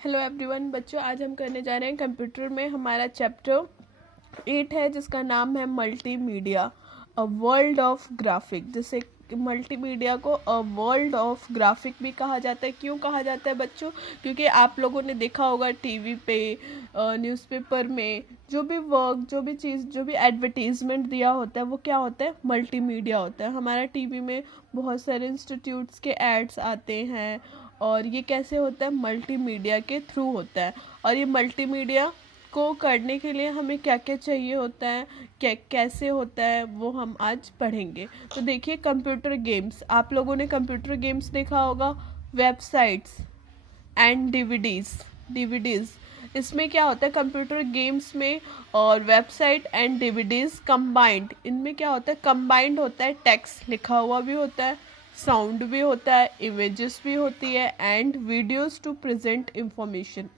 Hello everyone बच्चों, आज हम करने जा रहे हैं कंप्यूटर में हमारा चैप्टर 8 है जिसका नाम है multimedia a world of graphic. जिसे मल्टीमीडिया को अ वर्ल्ड ऑफ ग्राफिक भी कहा जाता है। क्यों कहा जाता है बच्चों? क्योंकि आप लोगों ने देखा होगा टीवी पे, न्यूज़पेपर में जो भी वर्क, जो भी चीज़, जो भी एडवर्टीजमेंट दिया होता है वो क्या होता है? मल्टीमीडिया होता है। हमारा टीवी में बहुत सारे इंस्टीट्यूट्स के एड्स आते हैं और ये कैसे होता है? मल्टीमीडिया के थ्रू होता है। और ये मल्टीमीडिया को करने के लिए हमें क्या क्या चाहिए होता है, क्या कैसे होता है, वो हम आज पढ़ेंगे। तो देखिए, कंप्यूटर गेम्स, आप लोगों ने कंप्यूटर गेम्स देखा होगा। वेबसाइट्स एंड डीवीडीज, इसमें क्या होता है कंप्यूटर गेम्स में और वेबसाइट एंड डीवीडीज कंबाइंड, इनमें क्या होता है? कंबाइंड होता है। टेक्स्ट लिखा हुआ भी होता है, साउंड भी होता है, इमेजेस भी होती है and videos to present information.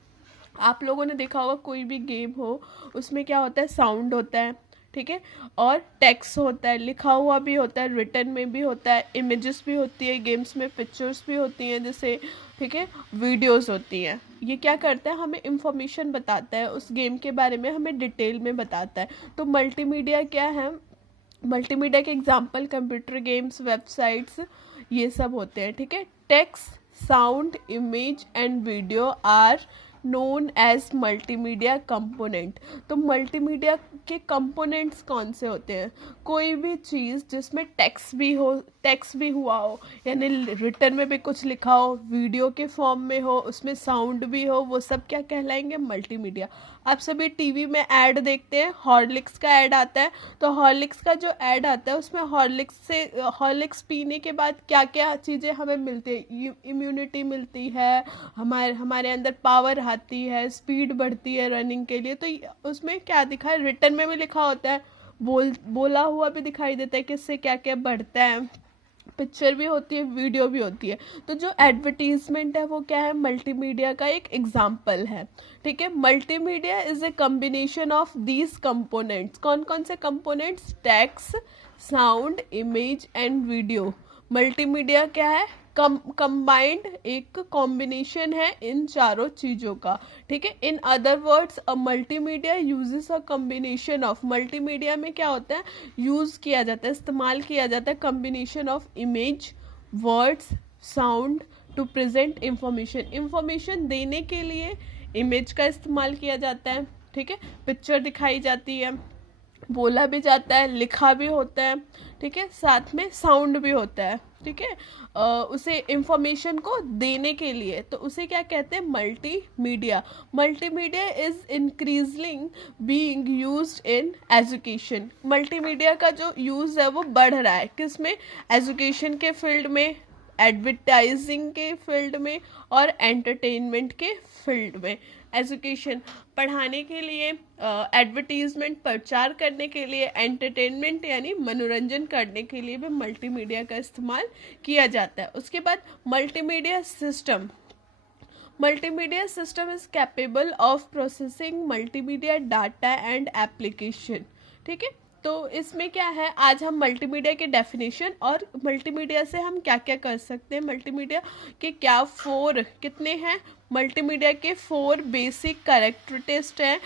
आप लोगों ने देखा होगा कोई भी गेम हो उसमें क्या होता है? साउंड होता है, ठीक है, और टेक्स्ट होता है, लिखा हुआ भी होता है, रिटन में भी होता है, इमेजेस भी होती है, गेम्स में पिक्चर्स भी होती हैं जैसे, ठीक है, वीडियोस होती हैं। ये क्या करता है? हमें इंफॉर्मेशन बताता है, उस गेम के बारे में हमें डिटेल में बताता है। तो मल्टीमीडिया क्या है? मल्टीमीडिया के एग्जांपल कंप्यूटर गेम्स, वेबसाइट्स, ये सब होते हैं, ठीक है। Text, sound, image and video are known as multimedia component. तो मल्टीमीडिया के कंपोनेंट्स कौन से होते हैं? कोई भी चीज़ जिसमें टेक्स्ट भी हो, टेक्स्ट भी हुआ हो, यानी रिटन में भी कुछ लिखा हो, वीडियो के फॉर्म में हो, उसमें साउंड भी हो, वो सब क्या कहलाएंगे? मल्टीमीडिया। आप सभी टीवी में ऐड देखते हैं, हॉर्लिक्स का ऐड आता है। तो हॉर्लिक्स का जो ऐड आता है उसमें हॉर्लिक्स पीने के बाद क्या क्या चीज़ें हमें मिलती है? इम्यूनिटी मिलती है, हमारे अंदर पावर आती है, स्पीड बढ़ती है रनिंग के लिए। तो उसमें क्या दिखा है? रिटन में भी लिखा होता है, बोला हुआ भी दिखाई देता है कि इससे क्या क्या बढ़ता है, पिक्चर भी होती है, वीडियो भी होती है। तो जो एडवर्टीजमेंट है वो क्या है? मल्टीमीडिया का एक एग्जाम्पल है, ठीक है। Multimedia is a combination of these components. कौन कौन से components? Text, sound, image and video. Multimedia क्या है? कंबाइंड एक कॉम्बिनेशन है इन चारों चीज़ों का, ठीक है। In other words a multimedia uses a combination of. Multimedia में क्या होता है? यूज़ किया जाता है, इस्तेमाल किया जाता है combination of image, words, sound to present information. Information देने के लिए इमेज का इस्तेमाल किया जाता है, ठीक है, पिक्चर दिखाई जाती है, बोला भी जाता है, लिखा भी होता है, ठीक है, साथ में साउंड भी होता है, ठीक है। उसे इंफॉर्मेशन को देने के लिए, तो उसे क्या कहते हैं? Multimedia. Multimedia is increasing being used in education. Multimedia का जो यूज़ है वो बढ़ रहा है, किसमें? एजुकेशन के फील्ड में, एडवर्टाइजिंग के फील्ड में और एंटरटेनमेंट के फील्ड में। एजुकेशन पढ़ाने के लिए, एडवर्टीजमेंट प्रचार करने के लिए, एंटरटेनमेंट यानी मनोरंजन करने के लिए भी मल्टीमीडिया का इस्तेमाल किया जाता है। उसके बाद multimedia system. Multimedia system is capable of processing multimedia data and application, ठीक है। तो इसमें क्या है, आज हम मल्टीमीडिया के डेफिनेशन और मल्टीमीडिया से हम क्या क्या कर सकते हैं, मल्टीमीडिया के क्या कितने हैं? मल्टीमीडिया के 4 बेसिक कैरेक्टरिस्टिक्स हैं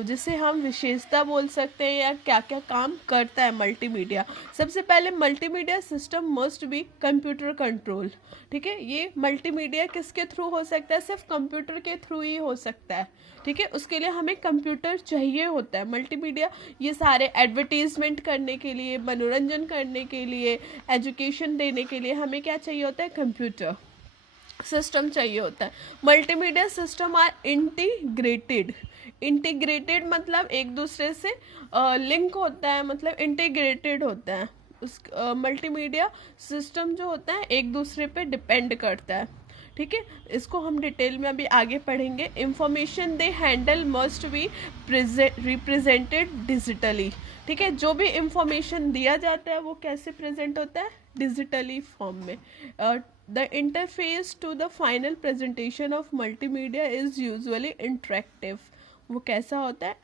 जिसे हम विशेषता बोल सकते हैं, या क्या क्या काम करता है मल्टीमीडिया। सबसे पहले, multimedia system must be computer control, ठीक है। ये मल्टीमीडिया किसके थ्रू हो सकता है? सिर्फ कंप्यूटर के थ्रू ही हो सकता है, ठीक है। उसके लिए हमें कंप्यूटर चाहिए होता है। मल्टीमीडिया ये सारे एडवर्टीजमेंट करने के लिए, मनोरंजन करने के लिए, एजुकेशन देने के लिए हमें क्या चाहिए होता है? कंप्यूटर सिस्टम चाहिए होता है। मल्टीमीडिया सिस्टम आर इंटीग्रेटेड मतलब एक दूसरे से लिंक होता है, मतलब इंटीग्रेटेड होता है। उस मल्टीमीडिया सिस्टम जो होता है एक दूसरे पे डिपेंड करता है, ठीक है। इसको हम डिटेल में अभी आगे पढ़ेंगे। Information they handle must be represented digitally, ठीक है। जो भी इंफॉर्मेशन दिया जाता है वो कैसे प्रेजेंट होता है? डिजिटली फॉर्म में। The interface to the final presentation of multimedia is usually interactive. वो कैसा होता है?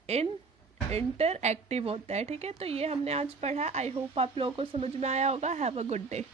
इंटरएक्टिव होता है, ठीक है। तो ये हमने आज पढ़ा। आई होप आप लोगों को समझ में आया होगा। Have a good day.